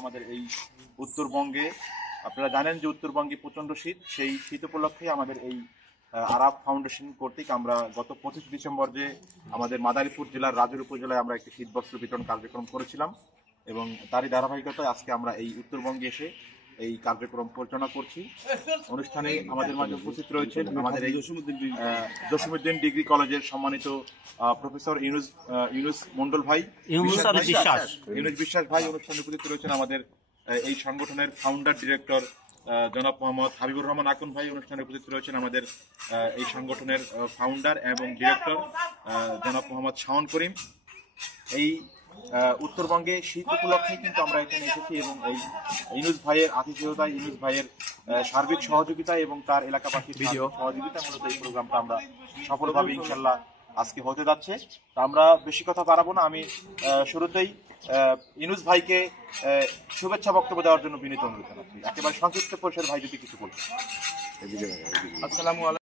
আমাদের এই উত্তরবঙ্গে আপনারা জানেন যে উত্তরবঙ্গে প্রচন্ড শীত, সেই শীত উপলক্ষে আমাদের এই আরাফ ফাউন্ডেশন কর্তৃক আমরা গত 25 ডিসেম্বর যে আমাদের মাদারীপুর জেলার রাজুর উপজেলায় আমরা একটি শীতবস্ত্র বিতরণ কার্যক্রম করেছিলাম এবং তারই ধারাবাহিকতায় আজকে আমরা এই উত্তরবঙ্গে এসে এই কার্যক্রম পরিচালনা করছি। অনুষ্ঠানে আমাদের মাঝে উপস্থিত রয়েছেন আমাদের এই জসিমউদ্দিন ডিগ্রি কলেজের সম্মানিত প্রফেসর ইউনুস মন্ডল ভাই, ইউনুস বিশ্বাস ভাই। অনুষ্ঠানে উপস্থিত রয়েছেন আমাদের এই সংগঠনের ফাউন্ডার ডিরেক্টর জনাব মোহাম্মদ হাবিবুর রহমান আকন ভাই। অনুষ্ঠানে উপস্থিত রয়েছেন আমাদের এই সংগঠনের ফাউন্ডার এবং ডিরেক্টর জনাব মোহাম্মদ শাওন করিম। এই উত্তরবঙ্গে শীত উপলক্ষে কিন্তু আমরা এখানে এসেছি এবং এই ইউনুস ভাইয়ের আতিথেয়তায়, ইউনুস ভাইয়ের সার্বিক সহযোগিতা এবং তার এলাকাবাসীর সহযোগিতা মূলত এই প্রোগ্রামটা আমরা সফলভাবে ইনশাল্লাহ আজকে হতে যাচ্ছে। তা আমরা বেশি কথা বাড়াবো না, আমি শুরুতেই ইউনুস ভাইকে শুভেচ্ছা বক্তব্য দেওয়ার জন্য বিনীত অনুরোধ জানাচ্ছি। একেবারে সংক্ষিপ্ত পরিসর ভাই যদি কিছু বলতেন। আসসালামু আলাইকুম।